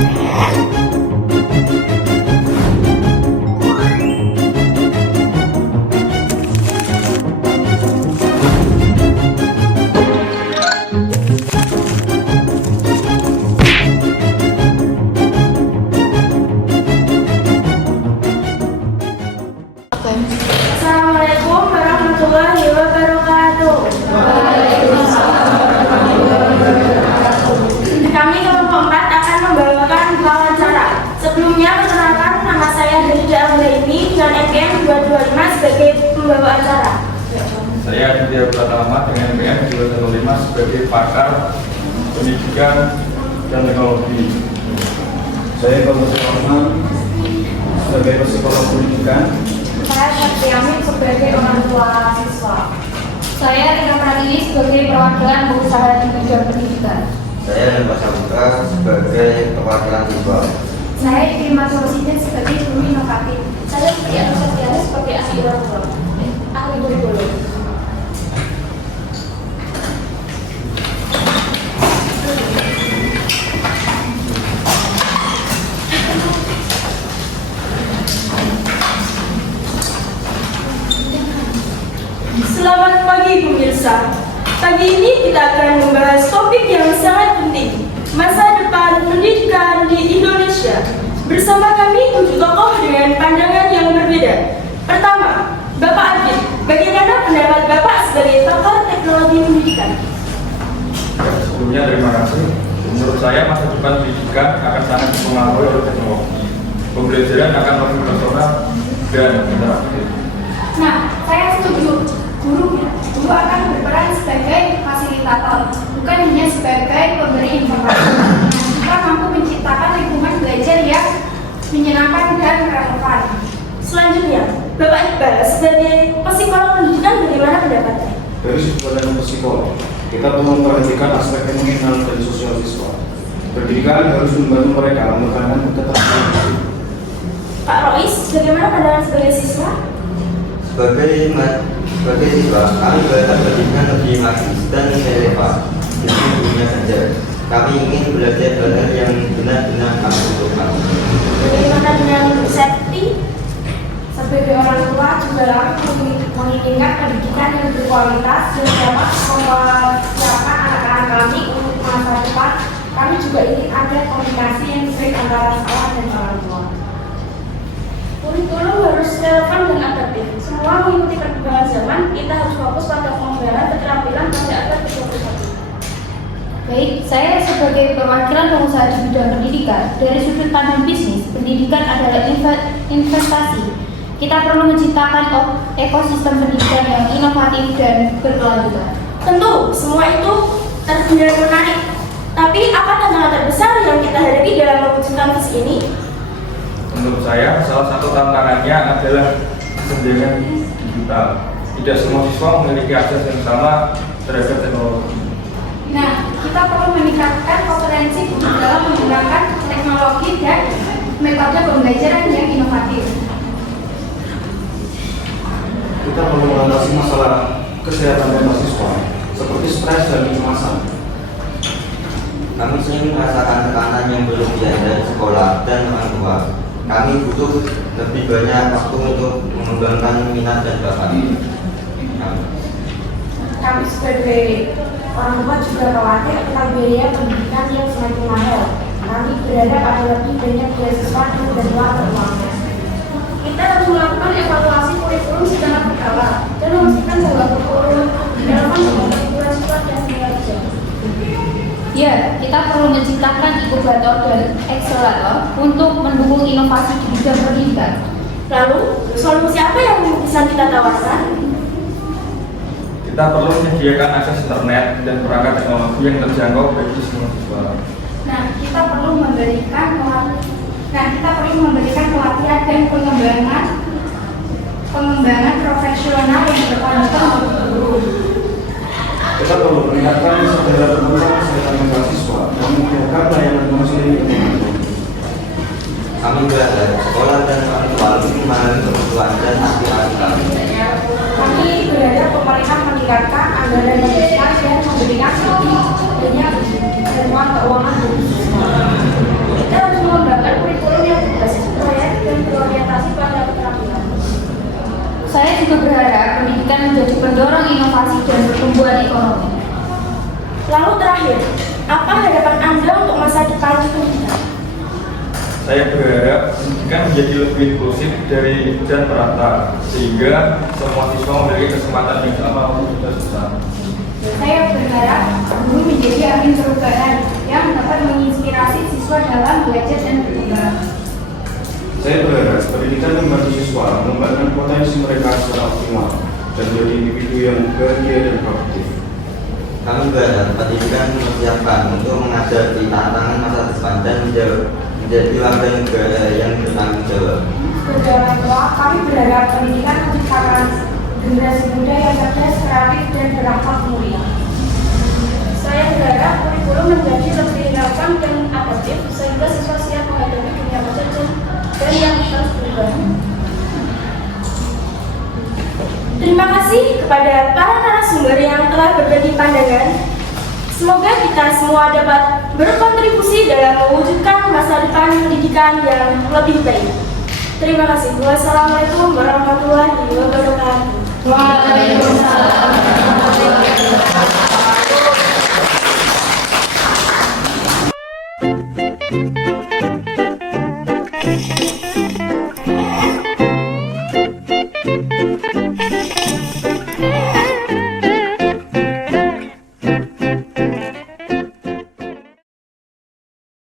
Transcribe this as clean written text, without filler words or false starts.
Assalamualaikum warahmatullahi wabarakatuh. Kami kelompok 4 akan membawakan wawancara. Sebelumnya perkenalkan, nama saya Hidayah Anggraini dengan NPM 225 sebagai pembawa acara. Saya Aditya Pratama dengan NPM 205 sebagai pakar pendidikan dan teknologi. Saya Bapak Rahman sebagai psikolog pendidikan. Saya Satri Amin sebagai orang tua siswa. Saya Rina Pratini sebagai perwakilan pengusaha di bidang pendidikan. Saya Lembah Saputra sebagai perwakilan siswa. Saya Irma Sorosidin sebagai guru inovatif. Saya Priya Nusantara sebagai ahli orang tua. Ahli kurikulum. Selamat pagi pemirsa. Pagi ini kita akan membahas topik yang sangat penting, masa depan pendidikan di Indonesia. Bersama kami 7 tokoh dengan pandangan yang berbeda. Pertama, Bapak Adit, bagaimana pendapat Bapak sebagai pakar teknologi pendidikan? Sebelumnya terima kasih. Menurut saya masa depan pendidikan akan sangat dipengaruhi oleh teknologi. Pembelajaran akan lebih personal dan interaktif. Nah, saya setuju. Guru akan berperan sebagai fasilitator, bukan hanya sebagai pemberi informasi. Kita mampu menciptakan lingkungan belajar yang menyenangkan dan relevan. Selanjutnya, Bapak Iqbal sebagai psikolog pendidikan bagaimana pendapatnya? Dari sudut pandang psikolog, kita perlu memperhatikan aspek emosional dan sosial siswa. Pendidikan harus membantu mereka menekankan ketersediaan. Pak Rois, bagaimana pandangan sebagai siswa? Sebagai siswa, kami berharap pendidikan lebih magis dan relevan dengan dunia kerja. Kami ingin belajar hal yang benar-benar kami butuhkan. Bagaimana dengan safety? Sebagai orang tua juga menginginkan pendidikan yang berkualitas dan dapat mempersiapkan anak-anak kami untuk masa depan. Kami juga ingin ada komunikasi yang baik antara sekolah dan orang tua. Kurikulum harus relevan dan adaptif. Semua mengikuti perkembangan zaman, kita harus fokus pada pengembangan keterampilan pada abad ke-21. Baik, saya sebagai perwakilan pengusaha di bidang pendidikan, dari sudut pandang bisnis, pendidikan adalah investasi. Kita perlu menciptakan ekosistem pendidikan yang inovatif dan berkelanjutan. Tentu, semua itu terdengar menarik. Tapi apa tantangan terbesar yang kita hadapi dalam mewujudkan visi ini? Menurut saya, salah satu tantangannya adalah kesenjangan digital. Tidak semua siswa memiliki akses yang sama terhadap teknologi. Nah, kita perlu meningkatkan kompetensi dalam menggunakan teknologi dan metode pembelajaran yang inovatif. Kita perlu mengatasi masalah kesehatan mental siswa, seperti stres dan kecemasan. Kami sering merasakan tekanan yang berlebihan dari sekolah dan orang tua. Kami butuh lebih banyak waktu untuk mengembangkan minat dan bakat. Kami sebagai orang tua juga khawatir tentang biaya pendidikan yang semakin mahal. Kami berharap ada lebih banyak beasiswa dan bantuan keuangan. Kita harus melakukan evaluasi kurikulum secara berkala dan memastikan bahwa kurikulum relevan dengan kebutuhan siswa dan kinerja. Ya, kita perlu menciptakan inkubator dan akselerator untuk mendukung inovasi di bidang pendidikan. Lalu, solusi apa yang bisa kita tawarkan? Kita perlu menyediakan akses internet dan perangkat teknologi yang terjangkau bagi semua siswa. Nah, kita perlu memberikan pelatihan dan pengembangan profesional yang berkelanjutan untuk guru. Kita perlu meningkatkan standar pengembangan kesehatan mental siswa dan meningkatkan layanan konseling internasional. Kami berharap sekolah dan orang tua lebih memahami kebutuhan dan aspirasi kami. Kami berharap pemerintah meningkatkan anggaran pendidikan dan memberikan lebih banyak bantuan keuangan bagi siswa. Kita harus Saya berharap pendidikan menjadi lebih inklusif dan merata, sehingga semua siswa memiliki kesempatan yang sama untuk berkembang. Saya berharap guru menjadi angin perubahan yang dapat menginspirasi siswa dalam belajar dan berkembang. Saya berharap pendidikan membantu siswa mengembangkan potensi mereka secara optimal dan menjadi individu yang bahagia dan produktif. Kami berharap pendidikan mempersiapkan untuk menghadapi tantangan masa depan dan menjadi warga negara yang bertanggung jawab. Sebagai orang tua, kami berharap pendidikan menciptakan generasi muda yang cerdas, kreatif, dan berakhlak mulia. Saya berharap kurikulum menjadi lebih relevan dan adaptif sehingga siswa siap menghadapi dunia masa dan yang terus berubah. Terima kasih kepada para narasumber yang telah berbagi pandangan. Semoga kita semua dapat berkontribusi dalam mewujudkan masa depan pendidikan yang lebih baik. Terima kasih. Wassalamualaikum warahmatullahi wabarakatuh. Waalaikumsalam.